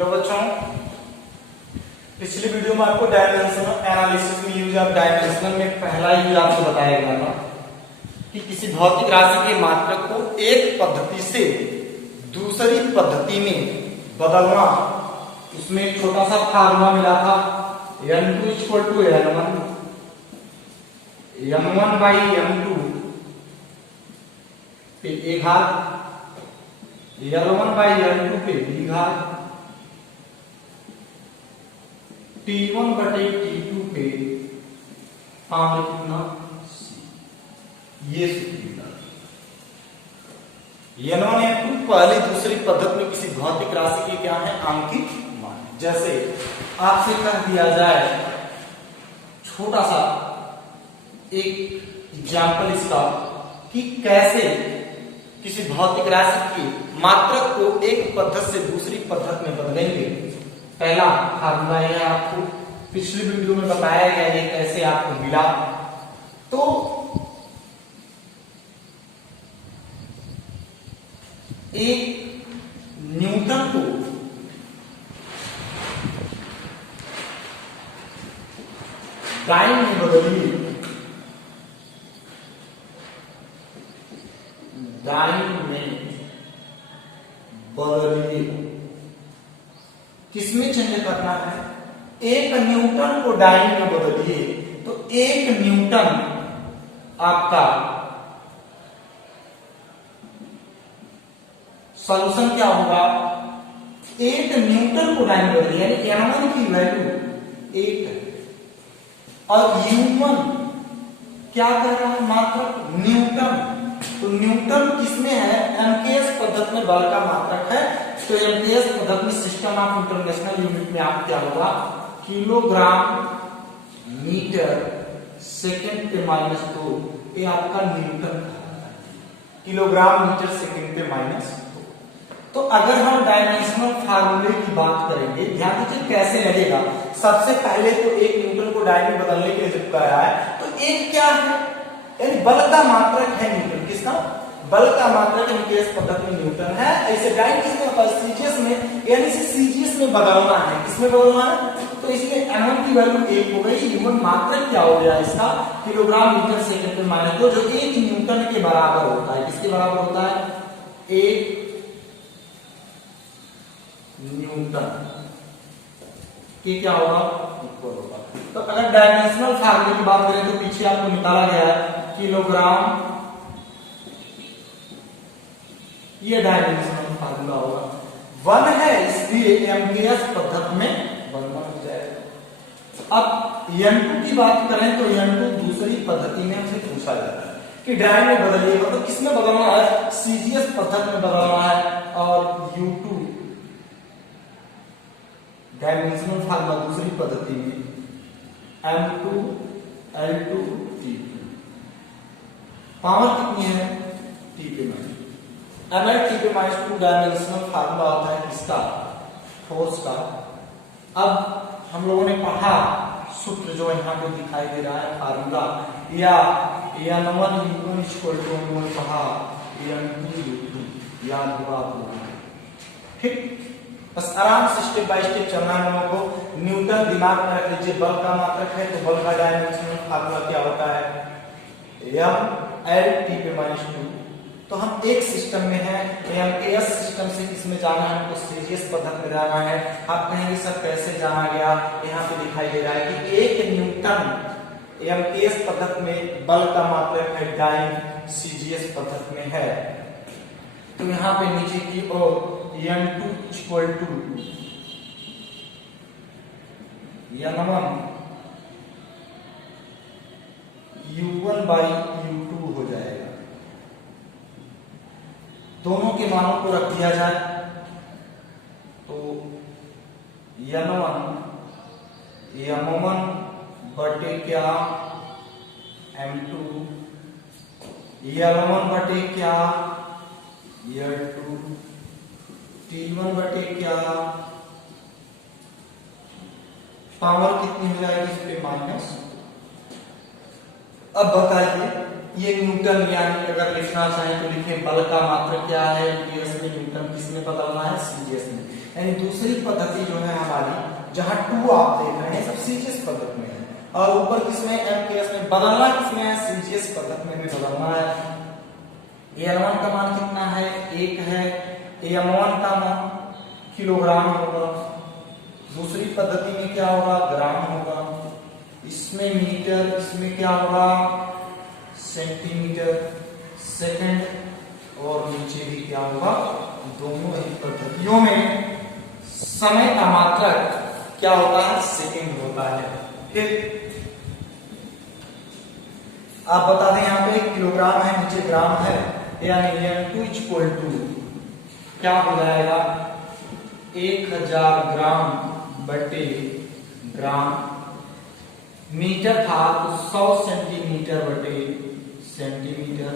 Hello बच्चों, पिछली video में आपको डायमेंशनल एनालिसिस में यूज ऑफ डायमेंशनल में पहला यूज आपको बताया गया था कि किसी भौतिक राशि के मात्रक को एक पद्धति से दूसरी पद्धति में बदलना। उसमें एक छोटा सा फार्मूला मिला था n2 = n1 by m2 पे a घात L1 by L2 पे b घात T1 बटे T2 पे पावर कितना c। ये सूत्र n1 n2 पहली दूसरी पद्धति में किसी भौतिक राशि के क्या है आंकिक मान। जैसे आपसे कह दिया जाए छोटा सा एक एग्जाम्पल इसका कि कैसे किसी भौतिक राशि की मात्रक को एक पद्धति से दूसरी पद्धति में बदलेंगे। पहला फार्मूला है आपको पिछली वीडियो में बताया गया, ये कैसे आपको मिला। तो एक न्यूटन को डाइन में बदलिए, डाइन में बदलिए। किसमें चेंज करना है? एक न्यूटन को डाइन में बदलिए तो एक न्यूटन आपका सॉल्यूशन क्या होगा? एक न्यूटन को डाइन में बदलिए यानी n1 की वैल्यू 8 है और u1 क्या कर रहा है? मात्रक न्यूटन। तो न्यूटन किसमें है? एमकेएस पद्धति में बल का मात्रक है। तो एमकेएस पद्धति में सिस्टम ऑफ इंटरनेशनल यूनिट में आप क्या होगा? किलोग्राम मीटर सेकंड पे -2। ये आपका न्यूटन है, किलोग्राम मीटर सेकंड पे -2। तो अगर हम डायमेंशनल फार्मूले की बात करेंगे, ध्यान दीजिए कैसे लगेगा। सबसे पहले तो एक न्यूटन को डाइन में बदलने के लिए जब कह रहा है तो एक क्या है? यानी बल का मात्रक है न्यूटन। किसका? बल का मात्रक एमकेएस पद्धति में न्यूटन है। ऐसे डाइन किसमें होता है? सीजीएस में, यानी सीजीएस में बदलना है। किसमें बदलना है? तो इसमें m1 की वैल्यू 1 हो गई, u1 मात्रक क्या हो गया इसका? किलोग्राम मीटर सेकंड पे -2 जो 1 न्यूटन के बराबर होता है। किसके बराबर होता है? 1 न्यूटन के क्या होगा? इक्वल होगा। तो अगर डायमेंशनल फार्मूले की बात करें तो पीछे आपको निकाला गया है किलोग्राम, ये डायमेंशनल फार्मूला होगा। 1 है इसलिए एमकेएस पद्धति में 1 हो जाएगा। अब n2 की बात करें तो n2 दूसरी पद्धति में हमसे पूछा जाता है कि डाइन में बदलिएगा तो किसमें बदलना है? सीजीएस पद्धति में बदलना है। और u2 डायमेंशनल फार्मूला दूसरी पद्धति में m2 L2 T2। पावर कितनी है? T पे -2 डायमेंशनल फार्मूला होता है किसका? फोर्स का। अब हम लोगों ने पढ़ा सूत्र जो यहाँ पे दिखाई दे रहा है फार्मूला, या n1 u1 = पढ़ा n2 u2, याद होगा आप लोगों को। ठीक, बस आराम से स्टेप बाय स्टेप चलना है लोगों को। न्यूटन दिमाग में रख लीजिए, बल का मात्रक है तो बल का डायमेंशनल फार्मूला क्या होता है? m/T पे -2। तो हम एक सिस्टम में है, एमकेएस सिस्टम से किसमें जाना है? हमको सीजीएस पद्धति में जाना है। आप कहेंगे सर कैसे जाना गया? यहाँ पे दिखाई दे रहा है कि 1 न्यूटन एमकेएस पद्धति में बल का मात्रक है, डाइन सीजीएस पद्धति में है। तो यहाँ पे नीचे की ओर n2 = n1 u1 by u2 हो जाएगा। दोनों के मानों को रख दिया जाए तो n1 m1 बटे क्या m2, l1 बटे क्या l2, T1 बटे क्या, पावर कितनी हो जाएगी इस पे माइनस। अब बताइए ये न्यूटन, यानी अगर लिखना चाहे तो लिखें बल का मात्रक क्या है? एमकेएस में न्यूटन किसमें बदलना है, सीजीएस में। यानी दूसरी पद्धति जो है हमारी, जहां 2 आप देख रहे हैं सब सीजीएस पद्धति में है, और ऊपर किसमें एमकेएस में, बदलना किसमें है, सीजीएस पद्धति में भी बदलना है। L1 का मान कितना है, 1 है, M1 का मान किलोग्राम होगा, दूसरी पद्धति में क्या होगा, ग्राम होगा, इसमें मीटर, इसमें क्या होगा, सेंटीमीटर सेकंड, और नीचे भी क्या होगा, दोनों ही पद्धतियों में समय का मात्रक क्या होता है, सेकंड होता है। फिर आप बता दें, यहाँ पे किलोग्राम है, नीचे ग्राम है, यानी N2 इक्वल टू क्या हो जाएगा, 1000 ग्राम बटे ग्राम, मीटर था तो 100 सेंटीमीटर बटे सेंटीमीटर,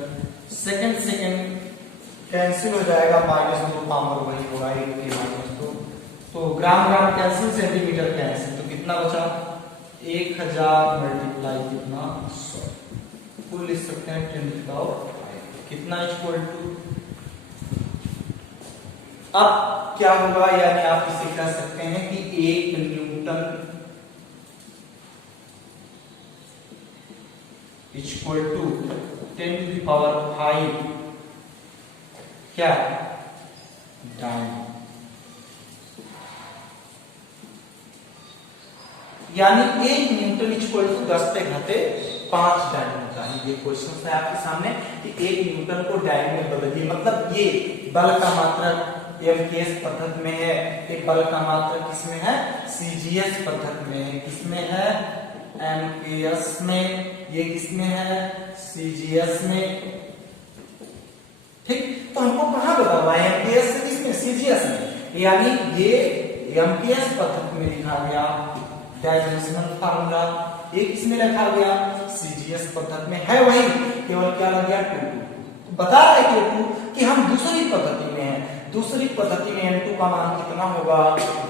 सेकंड कैंसिल हो जाएगा, -2 पावर वही होगा 1 के -2, तो ग्राम कैंसिल, सेंटीमीटर कैंसिल, तो कितना बचा, 1000 मल्टीप्लाई कितना, 100, फुल लिख सकते हैं 10⁵ कितना इक्वल टू। अब क्या होगा, यानी आप इसे कह सकते हैं कि 1 न्यूटन इक्वल टू 10⁵ क्या, डायन, यानी 1 न्यूटन इक्वल टू 10⁵5 डायन होता है। ये क्वेश्चन है आपके सामने कि 1 न्यूटन को डायन में बदलिए, मतलब ये बल का मात्रक एमकेएस पद्धति में है, एक बल का मात्रक किसमें है, सीजीएस पद्धति में है, किसमें है, एमकेएस में, ये किसमें है, सीजीएस में। ठीक, तो हमको कहां बदलना है, एमकेएस से किसमें, सीजीएस में, यानी ये एमकेएस पद्धति में लिखा गया डायमेंशनल फार्मूला, ये किसमें लिखा गया, सीजीएस पद्धति में है, वही केवल क्या लग गया 2। बता रहे थे कि हम दूसरी पद्धति में हैं, दूसरी पद्धति में N2 का मान कितना होगा,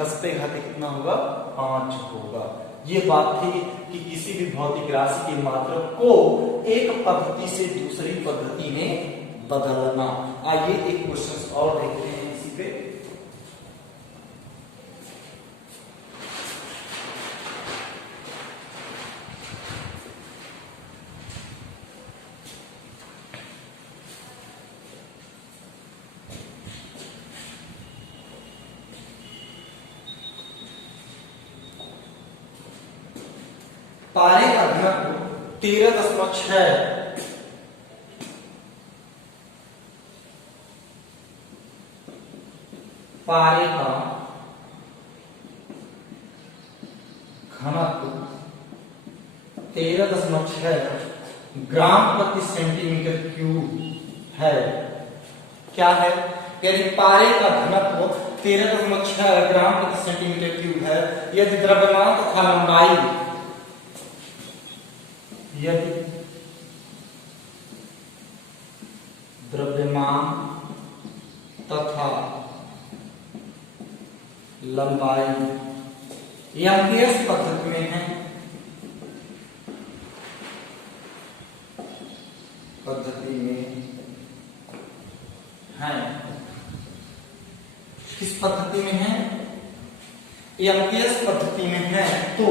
10⁻⁴ कितना होगा, 5 होगा। ये बात थी कि किसी भी भौतिक राशि के मात्रक को एक पद्धति से दूसरी पद्धति में बदलना। आइए एक क्वेश्चन और देखते हैं इसी पे। पारे का घनत्व 13.6 पारे का घनत्व 13.6 ग्राम प्रति सेंटीमीटर क्यूब है। क्या है, यानी पारे का घनत्व 13.6 ग्राम प्रति सेंटीमीटर क्यूब है। यदि द्रव्यमान तथा लंबाई, यदि द्रव्यमान तथा लंबाई एमकेएस पद्धति में है, पद्धति में है, किस पद्धति में है, एमकेएस पद्धति में है, तो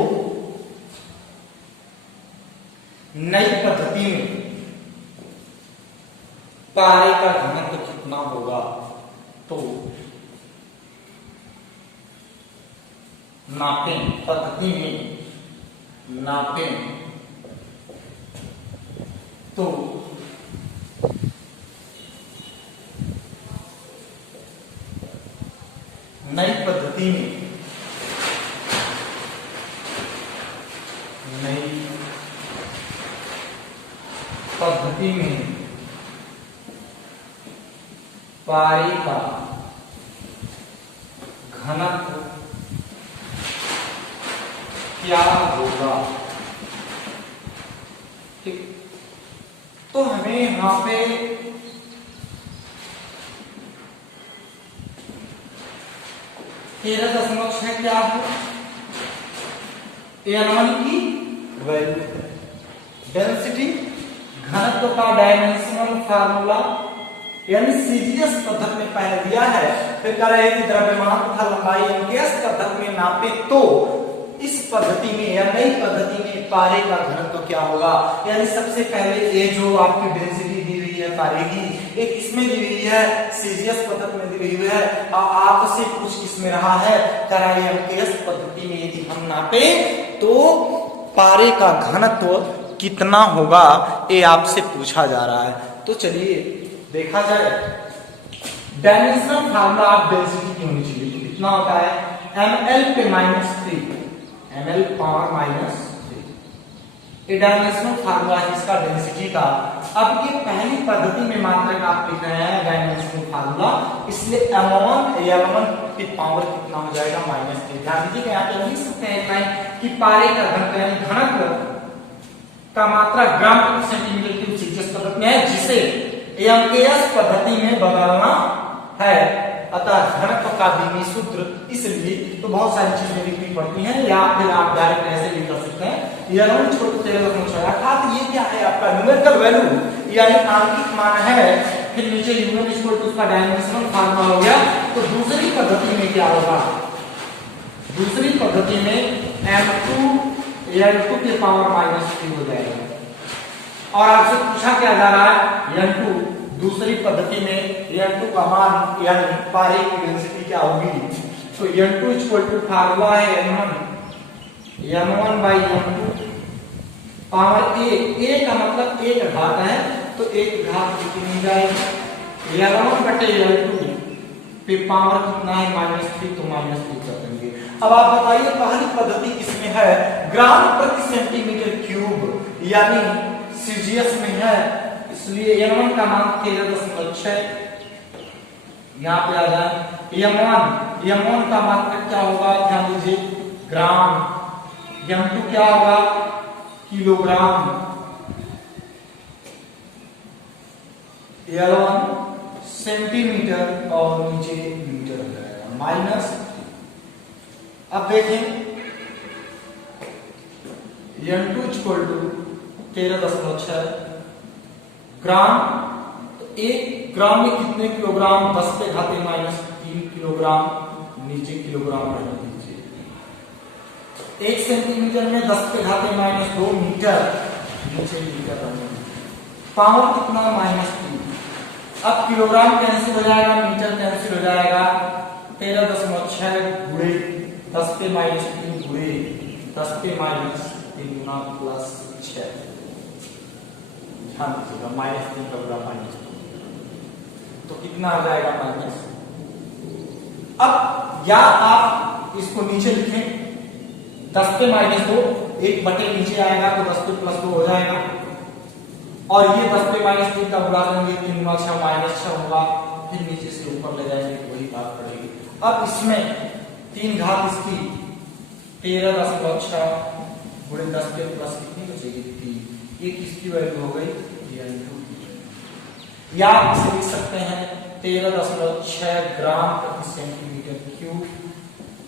नई पद्धति में पारे का घनत्व कितना होगा, तो नापें, पद्धति में नापें, तो नई पद्धति में, नई पद्धति में पारे का घनत्व क्या होगा। ठीक, तो हमें यहां पे 13.6 क्या है, L1 की वैल्यू, डेंसिटी, घनत्व का डायमेंशनल फार्मूला यानी सीजीएस पद्धति में पहले दिया है, फिर कह रहे हैं कि द्रव्यमान तथा लंबाई एमकेएस पद्धति में नापे तो इस पद्धति में या नई पद्धति में पारे का घनत्व क्या होगा। यानी सबसे पहले ये जो आपकी डेंसिटी दी हुई है पारे की, एक इसमें दी हुई है, सीजीएस पद्धति में दी हुई है, और आपसे कुछ इसमें रहा है कराई एमकेएस पद्धति में यदि हम नापे तो पारे का घनत्व कितना होगा, ये आपसे पूछा जा रहा है। तो चलिए देखा जाए, डायमेंशनल फार्मूला ऑफ डेंसिटी की होनी चाहिए, तो कितना होता है ml पे -3, ml पावर -3, ये डायमेंशनल फार्मूला है इसका डेंसिटी का। अब ये पहली पद्धति में मात्रक आप लिख रहे हैं डायमेंशनल फार्मूला, इसलिए m1 की पावर कितना हो जाएगा -3। ध्यान दीजिएगा, यहाँ पे लिख सकते हैं कि पारे का घनत्व यानी घनत्व का मात्रा ग्राम प्रति सेंटीमीटर क्यूब सीजीएस पद्धति में है, जिसे एमकेएस पद्धति में बदलना है। अतः घनत्व का द्विमीय सूत्र, इसलिए तो बहुत सारी चीजें लिखनी पड़ती हैं, या फिर आप डायरेक्ट ऐसे भी कर सकते हैं। यह छोटे अर्थात ये क्या है आपका न्यूमेरिकल वैल्यू यानी आंकिक मान है, फिर नीचे यूनिट इक्वल टू उसका डायमेंशनल फार्मूला हो गया। तो दूसरी पद्धति में क्या होगा, दूसरी पद्धति में m2 L2 के पावर -3 हो जाएगा। और आपसे पूछा क्या जा रहा है N2, दूसरी पद्धति में N2 का मान यानी पारे की डेंसिटी क्या होगी। तो N2 इक्वल टू फार्मूला है N1 by N2 power a का मतलब एक घात है, तो एक घात कितनी जाएगी L1 बटे L2 पे पावर कितना है -3, तो -3 कर देंगे। अब आप बताइए पहली पद्धति किसमें है, ग्राम प्रति सेंटीमीटर क्यूब यानी सीजीएस में है, इसलिए m1 का मान 13.6 यहाँ पे आ जाए। m1 का मात्रक क्या होगा, ध्यान दीजिए ग्राम, m2 क्या होगा किलोग्राम, L1 सेंटीमीटर और नीचे मीटर हो जाएगा -3। अब देखें N2 इक्वल टू 13.6 ग्राम, तो 1 ग्राम में कितने किलोग्राम, 10 पे घाते -3 किलोग्राम, नीचे किलोग्राम रहने दीजिए। 1 सेंटीमीटर में 10 पे घाते -2 मीटर, नीचे मीटर रहने दीजिए। पावर कितना -3। अब किलोग्राम कैंसिल हो जाएगा, मीटर कैंसिल हो जाएगा, 13.6 गुणे 10 पे -3 गुणे 10 पे -3 गुना +6, ध्यान दीजिएगा -3 का गुना -2, तो कितना आ जाएगा माइनस। अब या आप इसको नीचे लिखें 10 पे -2, 1 बटे नीचे आएगा तो 10 पे +2 हो जाएगा, और ये 10 पे -3 का गुणा करेंगे 3 गुना 6 -6 होगा, फिर नीचे से ऊपर ले जाएंगे तो वही बात पड़ेगी। अब इसमें 3 घात इसकी 13.6 गुणे 10 पे प्लस कितनी बचेगी 3, ये किसकी वैल्यू हो गई N2 की। या इसे लिख सकते हैं 13.6 ग्राम प्रति सेंटीमीटर क्यूब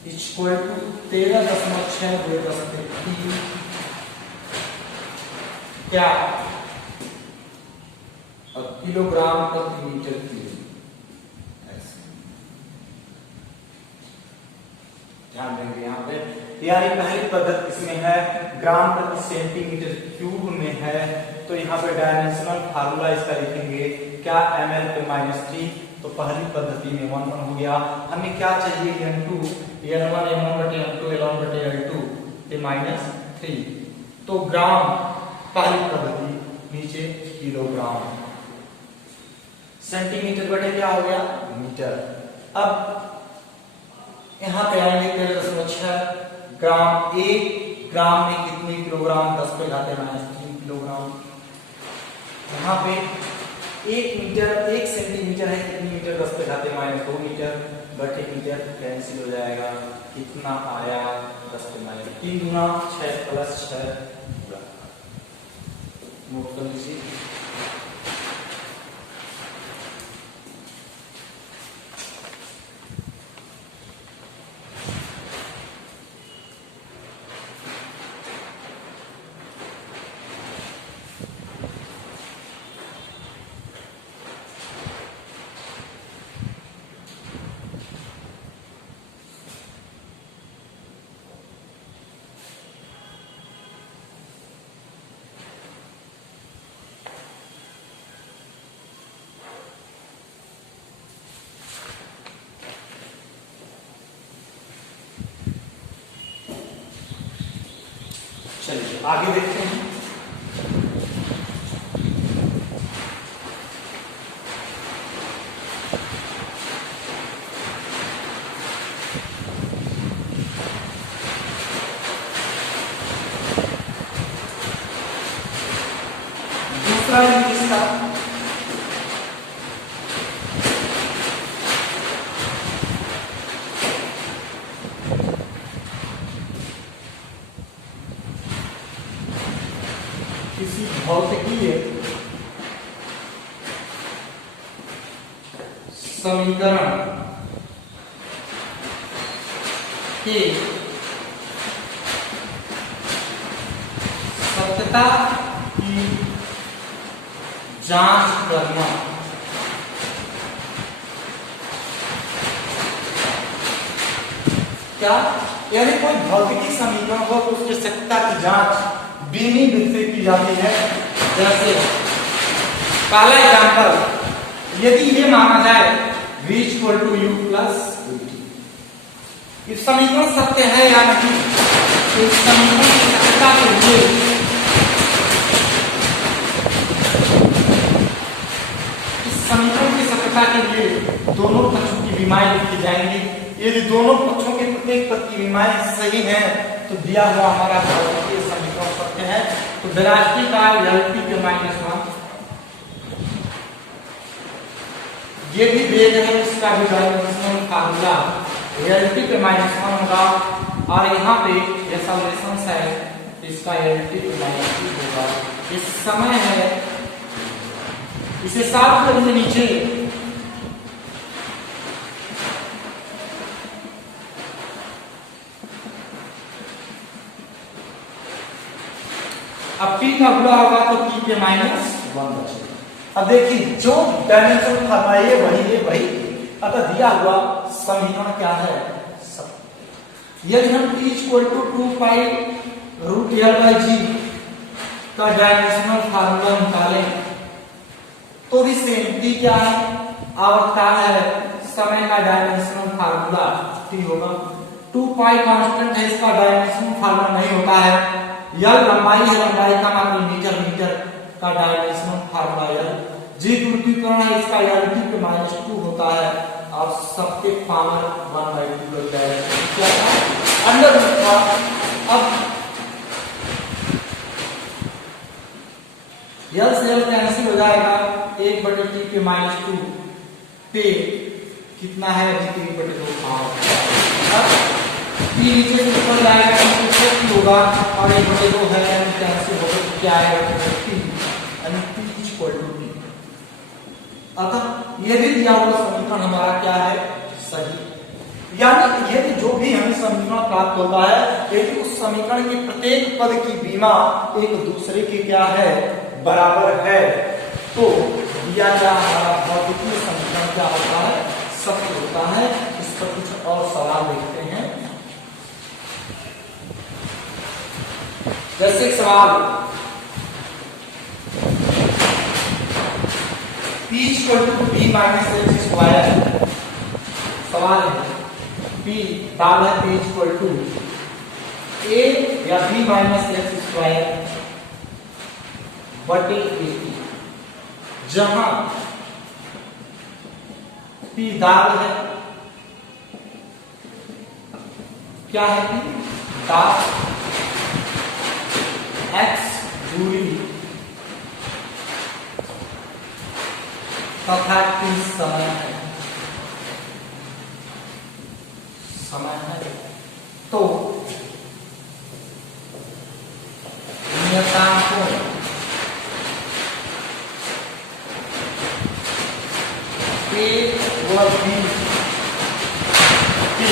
इक्वल टू 13.6 गुणे 10 पे 3 क्या किलोग्राम प्रति मीटर क्यूब। ध्यान देंगे यहाँ पे, यानी पहली पद्धति इसमें है ग्राम प्रति सेंटीमीटर क्यूब में है, तो यहाँ पे डायमेंशनल फार्मूला इसका लिखेंगे क्या ml पे -3, तो पहली पद्धति में 1 हो गया। हमें क्या चाहिए N2, N1 M1 बटे M2 L1 बटे L2 पे -3, तो ग्राम पहली पद्धति, नीचे किलोग्राम, सेंटीमीटर बटे क्या हो गया मीटर। अब यहाँ पे आएंगे 13.6 ग्राम, 1 ग्राम में कितने किलोग्राम, 10 पे घाते -3 किलोग्राम। यहाँ पे 1 मीटर, 1 सेंटीमीटर है कितनी मीटर, 10 पे घाते -2 मीटर, बटे मीटर कैंसिल हो जाएगा, कितना आया 10 पे -3 गुना 6 + 6 नोट कर लीजिए। चलिए आगे देखते हैं। दूसरा इंग्लिश का किसी भौतिकीय समीकरण के सत्यता की जांच करना। क्या? यानी कोई भौतिकी समीकरण हो तो उसकी सत्यता की जांच बीनी विधि से की जाती है। जैसे पहला एग्जांपल, यदि ये माना जाए v = u + ut, इस समीकरण सत्य है या नहीं, तो इस समीकरण की सत्यता के लिए दोनों पक्षों की विमाएं लिखी जाएंगी। यदि दोनों पक्षों के प्रत्येक पद की विमाएं सही हैं तो दिया हुआ हमारा भौतिकीय समीकरण सत्य है। तो वेलोसिटी का LT के -1, ये भी वेग है, इसका भी डायमेंशनल फार्मूला LT के -1 होगा। और यहाँ पे ये सॉल्यूशन है, इसका LT के -2 होगा। इस समय है, इसे साफ करेंगे नीचे। अब P का गुणा होगा तो P के -1 बचेगा। अब देखिए जो डायमेंशन फरमाइए वही अतः दिया हुआ समीकरण क्या है, यदि हम T = 2π√L/g का डायमेंशनल फार्मूला निकालें तो भी सेम T क्या है, आवृत्ता है, समय का डायमेंशनल फार्मूला T होगा। 2π कांस्टेंट है, इसका डायमेंशनल फार्मूला नहीं होता है। L लंबाई है, लंबाई का मात्र मीटर का डायमेंशनल फार्मूला L। G ध्रुवीकरण है, इसका LT के -2 होता है और सबके पावर 1/2 लग जाएगा। क्या था? अंडर था। अब L से L कैंसिल हो जाएगा, 1/T के -2 पे कितना है, अभी 1/2 पावर। P नीचे से ऊपर जाएगा तो होगा और 1/2 है, कैंसिल होगा तो क्या आएगा, T यानी P = T। अतः ये भी दिया हुआ समीकरण हमारा क्या है, सही। यानी यदि जो भी हमें समीकरण प्राप्त होता है, यदि उस समीकरण के प्रत्येक पद की विमा एक दूसरे के क्या है, बराबर है, तो दिया गया हमारा भौतिकीय समीकरण क्या होता है, सत्य होता है। इस पर कुछ और सवाल देखते हैं। जैसे सवाल P = B - x², सवाल है P दाल है P = A या B - x² बटे A, जहां P दाल है, क्या है P दाल, x दूरी तथा T समय है, तो नियतांकों A व B के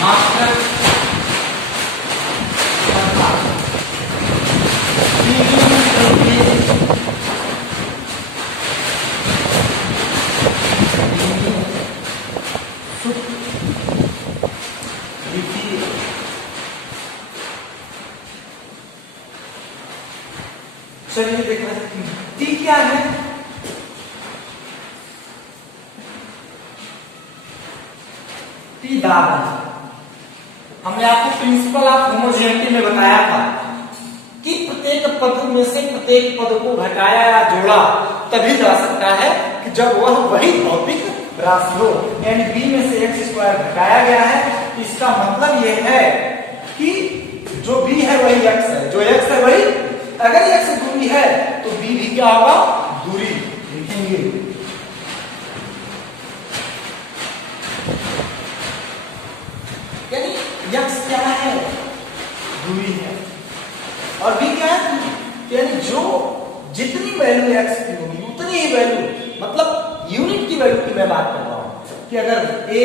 मात्रक चलिए देखा T क्या है, T दाब है हमने आपको प्रिंसिपल ऑफ होमोजेनिटी में बताया था कि प्रत्येक पद में से प्रत्येक पद को घटाया या जोड़ा तभी जा सकता है कि जब वह वही भौतिक राशि हो। एंड बी में से एक्स स्क्वायर घटाया गया है, इसका मतलब यह है कि जो बी है वही एक्स है, जो एक्स है वही, अगर एक्स दूरी है तो बी भी क्या होगा, दूरी लिखेंगे। यानी एक्स क्या है, दूरी है, और बी क्या है, यानी जो जितनी वैल्यू एक्स की होगी उतनी ही वैल्यू, मतलब यूनिट की वैल्यू की मैं बात कर रहा हूं कि अगर ए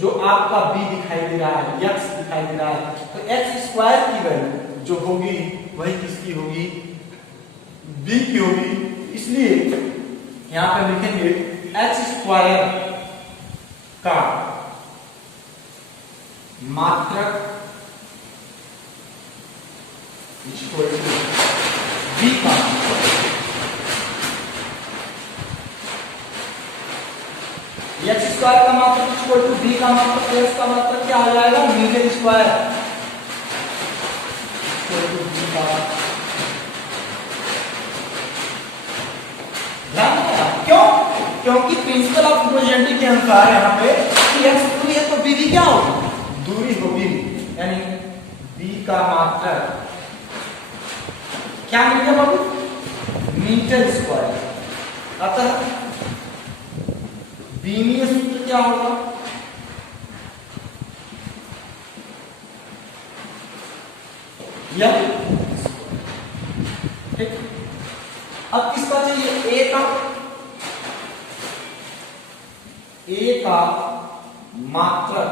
जो आपका बी दिखाई दे रहा है, एक्स दिखाई दे रहा है, तो एक्स स्क्वायर की वैल्यू जो होगी वही किसकी होगी, बी की होगी। इसलिए यहां पे लिखेंगे एक्स स्क्वायर का मात्रक इक्वल टू बी का, एक्स स्क्वायर का मात्रक इक्वल टू बी का मात्रक, एक्स का मात्रक क्या हो जाएगा, metre square equal to B का। ध्यान रखना, क्यों, क्योंकि प्रिंसिपल ऑफ होमोजेनिटी के अनुसार यहाँ पे कि एक्स दूरी है तो बी भी क्या होगी, दूरी होगी, यानी बी का मात्रक क्या मिल गया बाबू, मीटर स्क्वायर। अतः बीमीय सूत्र क्या होगा, यह ठीक। अब किसका चाहिए, ए का मात्रक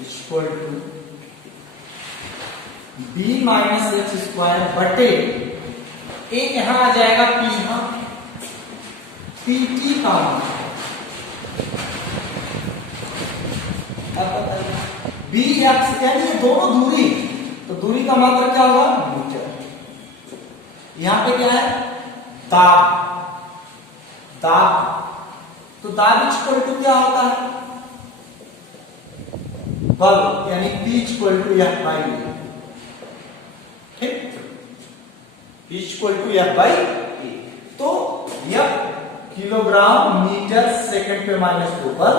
equal to B minus X square बटे एक यहां आ जाएगा पी, यहां पीटी का बी एक्स, यानी दोनों दूरी, तो दूरी का मात्रक क्या होगा, मीटर। यहां पे क्या है, दाब, दाब, तो दाब इक्वल टू क्या होता है, बल, यानी P equal to F by A, ठीक, P equal to F by A. तो यह किलोग्राम मीटर सेकंड पे माइनस 2 बल,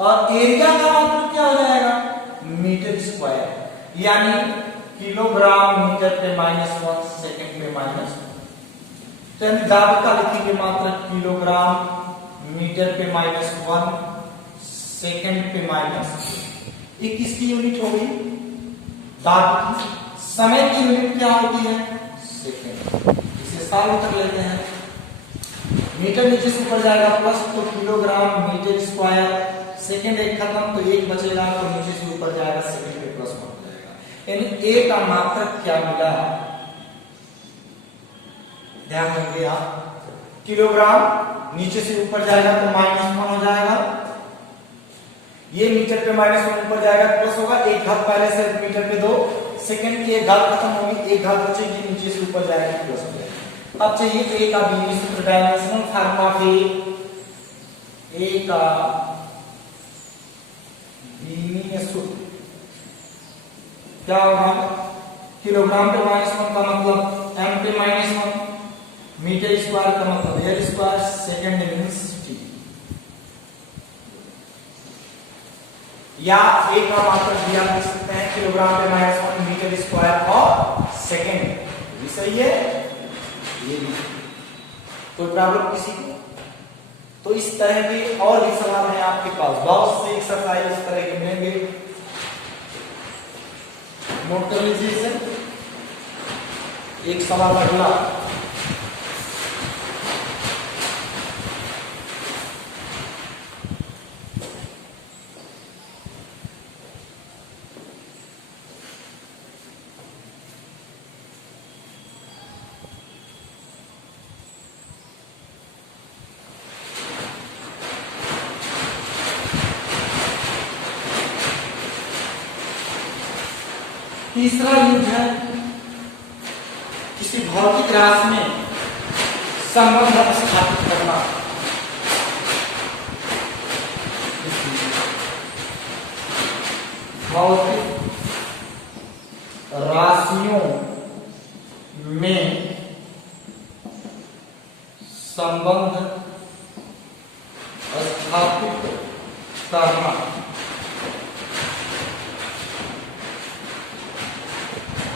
और एरिया का मात्रक क्या हो जाएगा, मीटर स्क्वायर, यानी किलोग्राम मीटर पे -1 सेकंड पे माइनस, तो यानी दाब का लिखेंगे मात्रक किलोग्राम मीटर पे -1 सेकंड पे माइनस, ये किसकी यूनिट होगी, दाब की। समय की यूनिट क्या होती है, सेकंड, इसे सॉल्व कर लेते हैं। मीटर नीचे से ऊपर जाएगा प्लस, तो किलोग्राम मीटर स्क्वायर, सेकंड एक खत्म तो एक बचेगा, तो नीचे से ऊपर जाएगा सेकंड पे प्लस हो जाएगा, यानी ए का मात्रक क्या मिला, ध्यान देंगे आप, किलोग्राम नीचे से ऊपर जाएगा तो -1 हो जाएगा, ये मीटर पे -1 ऊपर जाएगा प्लस होगा, एक घात पहले से मीटर पे 2, सेकंड की एक घात खत्म होगी, एक घात बचेगी, नीचे से ऊपर जाएगा प्लस हो जाएगा। अब चाहिए ए का बीमी सूत्र, डायमेंशनल फार्मूला पे ए का बीमी सूत्र क्या होगा, किलोग्राम पे -1 का मतलब m पे -1, मीटर स्क्वायर का मतलब l square, second means t, या ए का मात्रक दिया लिख सकते हैं किलोग्राम पे -1 मीटर स्क्वायर और सेकंड, ये सही है, ये भी। कोई प्रॉब्लम किसी को, तो इस तरह के और भी सवाल हैं आपके पास, बहुत से एक्सरसाइज इस तरह के मिलेंगे, नोट कर लीजिए इसे। एक सवाल अगला, तीसरा यूज है किसी भौतिक राशि में संबंध स्थापित करना। स्थापित करना,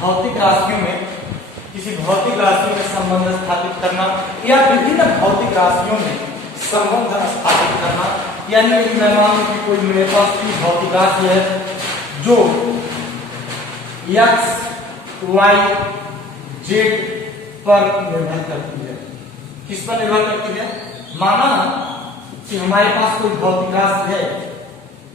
भौतिक राशियों में, किसी भौतिक राशि में संबंध स्थापित करना या विभिन्न भौतिक राशियों में संबंध स्थापित करना। यानी यदि मैं मान लूं कि कोई मेरे पास की भौतिक राशि है जो x, y, z पर निर्भर करती है। किस पर निर्भर करती है? माना कि हमारे पास कोई भौतिक राशि है,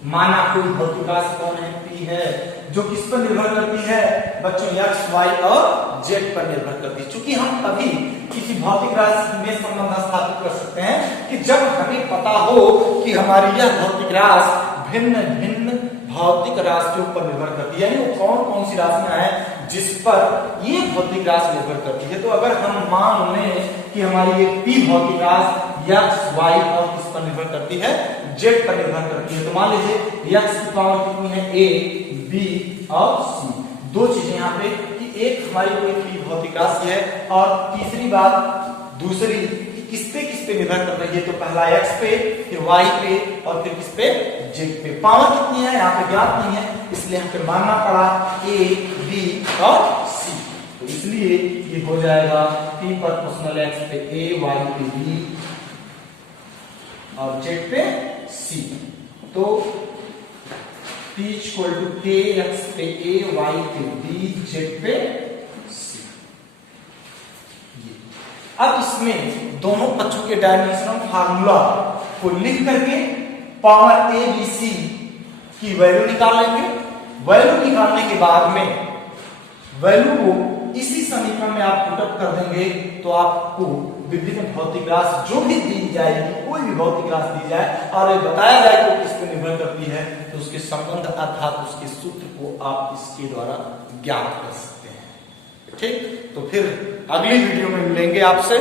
माना कोई भौतिक राशि कौन है, P है, जो किस पर निर्भर करती है बच्चों, x, y और z पर निर्भर करती है। चूंकि हम तभी किसी भौतिक राशि में संबंध स्थापित कर सकते हैं कि जब हमें पता हो कि हमारी यह भौतिक राशि भिन्न भिन्न भौतिक राशियों पर निर्भर करती है, यानी वो कौन कौन सी राशियां हैं जिस पर ये भौतिक राशि निर्भर करती है। तो अगर हम मान लें कि हमारी ये P भौतिक राशि x, y और किस पर निर्भर करती है, z पर निर्भर करती है, तो मान लीजिए x की पावर कितनी है, a, b और c। दो चीजें यहाँ पे कि एक हमारी कोई P भौतिक राशि है और तीसरी बात दूसरी किस पे निर्भर कर रही है। तो पहला x पे, फिर y पे और फिर किस पे, z पे। पावर कितनी है यहाँ पे ज्ञात नहीं है, इसलिए हमको मानना पड़ा a, b और c। तो इसलिए ये हो जाएगा P प्रोपोर्शनल x पे a, y पे b और z पे c। तो P equal to k, x पे a, y पे b, z पे c। अब इसमें दोनों पक्षों के डायमेंशनल फार्मूला को लिख करके पावर ए बी सी की वैल्यू निकाल लेंगे। वैल्यू निकालने के बाद में वैल्यू को इसी समीकरण में आप पुटअप कर देंगे तो आपको विभिन्न भौतिक राशि जो भी दी जाएगी, कोई भी भौतिक राशि दी जाए और ये बताया जाए कि किस पर निर्भर करती है, तो उसके संबंध अर्थात उसके सूत्र को आप इसके द्वारा ज्ञात कर सकते हैं। ठीक, तो फिर अगली वीडियो में मिलेंगे आपसे।